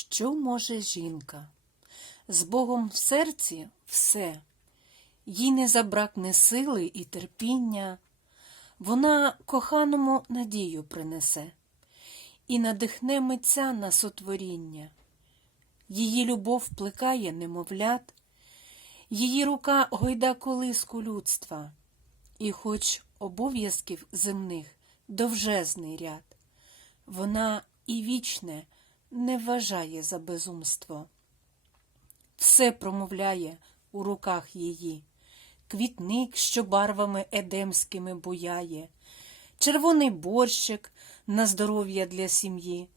Що може жінка? З Богом в серці все, їй не забракне сили і терпіння, вона коханому надію принесе і надихне митця на сотворіння. Її любов плекає немовлят, її рука гойда колиску людства, і хоч обов'язків земних довжезний ряд, вона і вічне не вважає за безумство. Все промовляє у руках її, квітник, що барвами едемськими буяє, червоний борщик на здоров'я для сім'ї,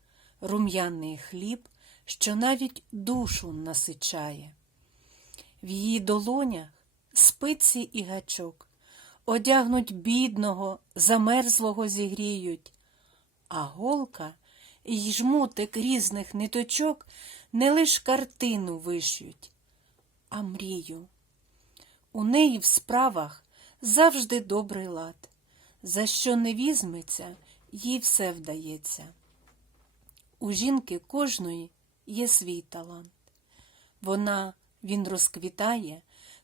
рум'яний хліб, що навіть душу насичає. В її долонях спиці і гачок, одягнуть бідного, замерзлого зігріють, а голка й жмутик різних ниточок не лиш картину вишють, а мрію. У неї в справах завжди добрий лад. За що не візьметься, їй все вдається. У жінки кожної є свій талант. Вона він розквітає,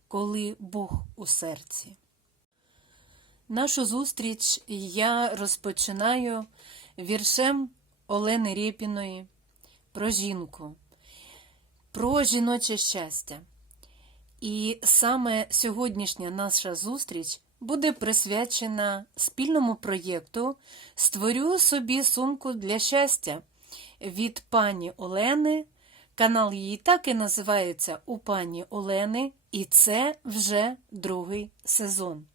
коли Бог у серці. Нашу зустріч я розпочинаю віршем Олени Рєпіної про жінку, про жіноче щастя. І саме сьогоднішня наша зустріч буде присвячена спільному проєкту Створю собі сумку для щастя від пані Олени. Канал її так і називається У пані Олени, і це вже другий сезон.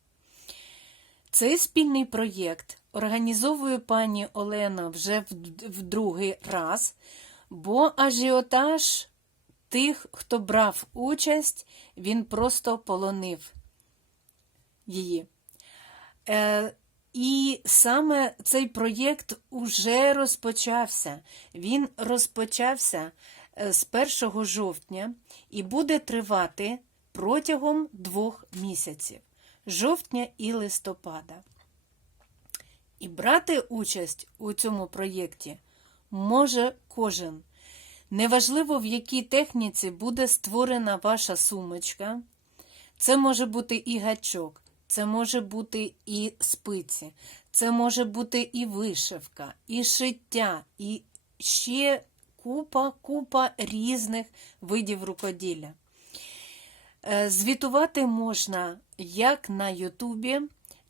Цей спільний проєкт організовує пані Олена вже в, другий раз, бо ажіотаж тих, хто брав участь, він просто полонив її. Е, і саме цей проєкт уже розпочався. Він розпочався е, з 1 жовтня і буде тривати протягом двох місяців жовтня і листопада. І брати участь у цьому проєкті може кожен. Неважливо, в якій техніці буде створена ваша сумочка. Це може бути і гачок, це може бути і спиці, це може бути і вишивка, і шиття, і ще купа, купа різних видів рукоділля. Е, Звітувати можна як на Ютубі,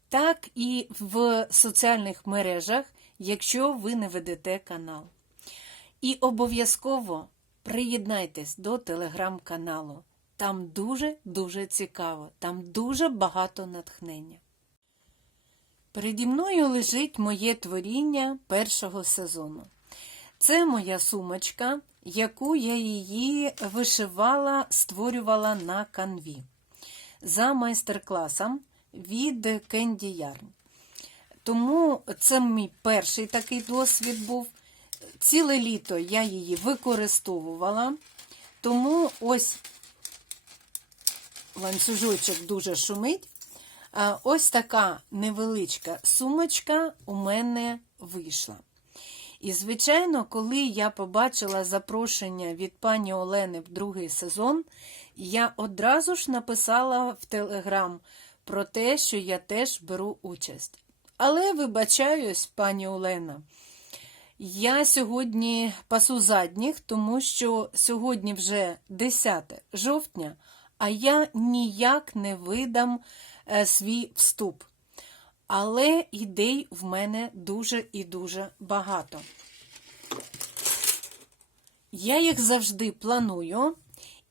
так і в соціальних мережах, якщо ви не ведете канал. І обов'язково приєднайтесь до телеграм-каналу. Там дуже-дуже цікаво, там дуже багато натхнення. Переді мною лежить моє творіння першого сезону. Це моя сумочка, яку я її вишивала, створювала на канві за майстер-класом від Candy Yarn. Тому це мій перший такий досвід був. Ціле літо я її використовувала, тому ось ланцюжочок дуже шумить. Ось така невеличка сумочка у мене вийшла. І, звичайно, коли я побачила запрошення від пані Олени в другий сезон, я одразу ж написала в Телеграм про те, що я теж беру участь. Але вибачаюсь, пані Олена, я сьогодні пасу задніх, тому що сьогодні вже 10 жовтня, а я ніяк не видам е, свій вступ. Але ідей в мене дуже і дуже багато. Я їх завжди планую,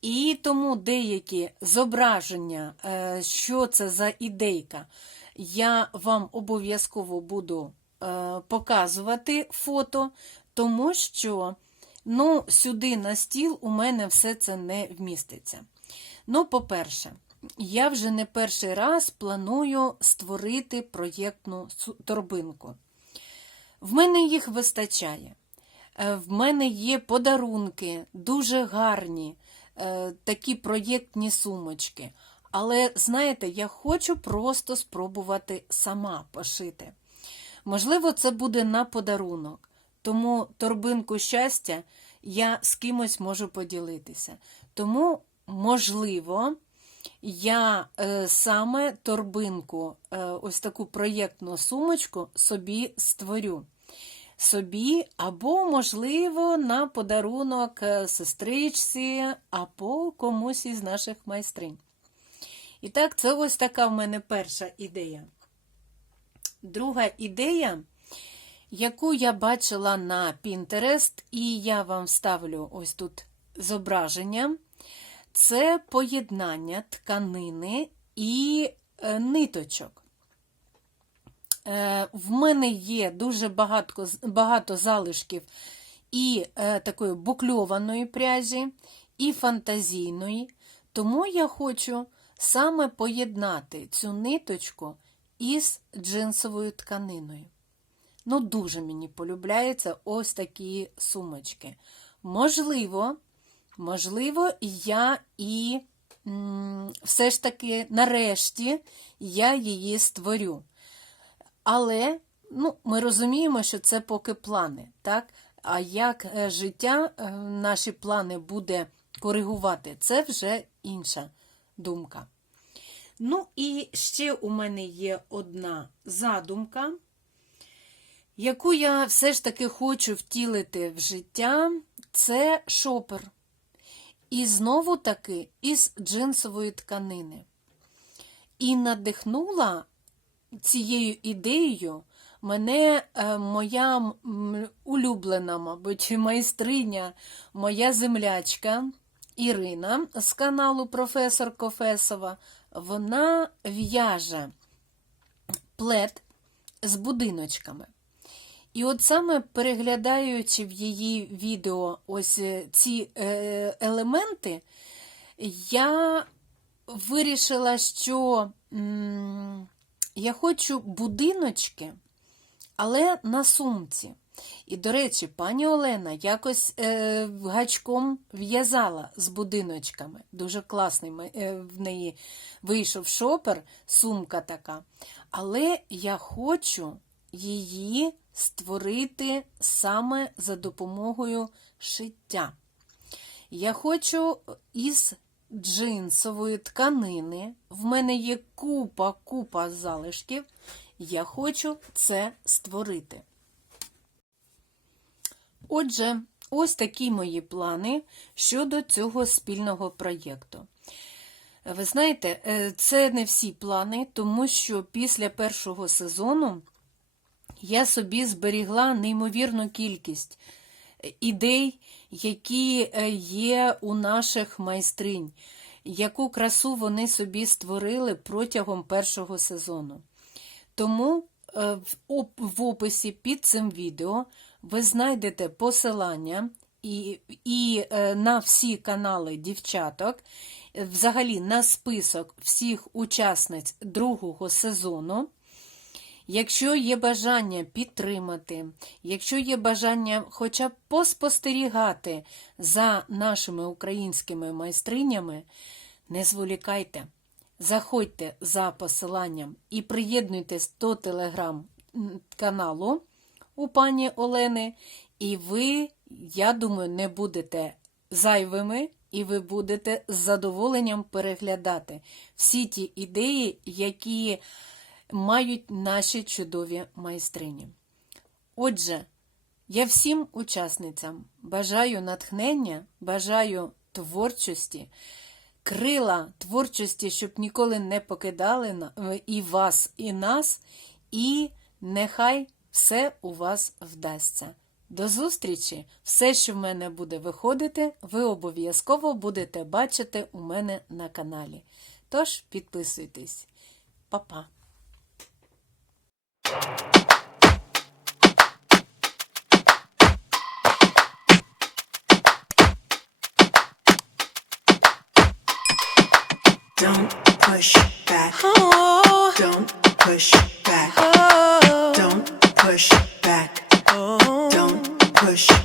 і тому деякі зображення, е, що це за ідейка, я вам обов'язково буду е, показувати фото, тому що ну, сюди на стіл у мене все це не вміститься. Ну, по-перше, я вже не перший раз планую створити проєктну торбинку. В мене їх вистачає. Е, В мене є подарунки, дуже гарні, е, такі проєктні сумочки. Але, знаєте, я хочу просто спробувати сама пошити. Можливо, це буде на подарунок. Тому торбинку щастя я з кимось можу поділитися. Тому, можливо, я е, саме торбинку, е, ось таку проєктну сумочку собі створю. Собі, або, можливо, на подарунок е, сестричці, або комусь із наших майстринь. І так, це ось така в мене перша ідея. Друга ідея, яку я бачила на Pinterest, і я вам ставлю ось тут зображення, це поєднання тканини і е, ниточок. Е, В мене є дуже багато, багато залишків і е, такої букльованої пряжі, і фантазійної. Тому я хочу саме поєднати цю ниточку із джинсовою тканиною. Ну, дуже мені полюбляються ось такі сумочки. Можливо, можливо, я і все ж таки нарешті я її створю. Але ну, ми розуміємо, що це поки плани. так? А як е, життя е, наші плани буде коригувати, це вже інша думка. Ну, і ще у мене є одна задумка, яку я все ж таки хочу втілити в життя, це шопер. І знову таки із джинсової тканини. І надихнула цією ідеєю мене е, моя улюблена, мабуть, майстриня, моя землячка Ірина з каналу Професор Кофесова. Вона в'яже плед з будиночками. І от саме переглядаючи в її відео ось е, ці е, елементи, я вирішила, що я хочу будиночки, але на сумці. І, до речі, пані Олена якось е, гачком в'язала з будиночками. Дуже класний е, в неї вийшов шопер, сумка така. Але я хочу її створити саме за допомогою шиття. Я хочу із джинсової тканини, в мене є купа-купа залишків. Я хочу це створити. Отже, ось такі мої плани щодо цього спільного проєкту. Ви знаєте, е, це не всі плани, тому що після першого сезону я собі зберігла неймовірну кількість ідей, які е, є у наших майстринь, яку красу вони собі створили протягом першого сезону. Тому е, в описі під цим відео ви знайдете посилання і, і е, на всі канали дівчаток, взагалі на список всіх учасниць другого сезону. Якщо є бажання підтримати, якщо є бажання хоча б поспостерігати за нашими українськими майстринями, не зволікайте, заходьте за посиланням і приєднуйтесь до телеграм-каналу у пані Олени, і ви, я думаю, не будете зайвими, і ви будете з задоволенням переглядати всі ті ідеї, які мають наші чудові майстрині. Отже, я всім учасницям бажаю натхнення, бажаю творчості, крила творчості, щоб ніколи не покидали і вас, і нас, і нехай все у вас вдасться. До зустрічі! Все, що в мене буде виходити, ви обов'язково будете бачити у мене на каналі. Тож підписуйтесь. Па-па! Don't push back. Oh. Don't push back. Oh. Don't push back. Oh. Don't push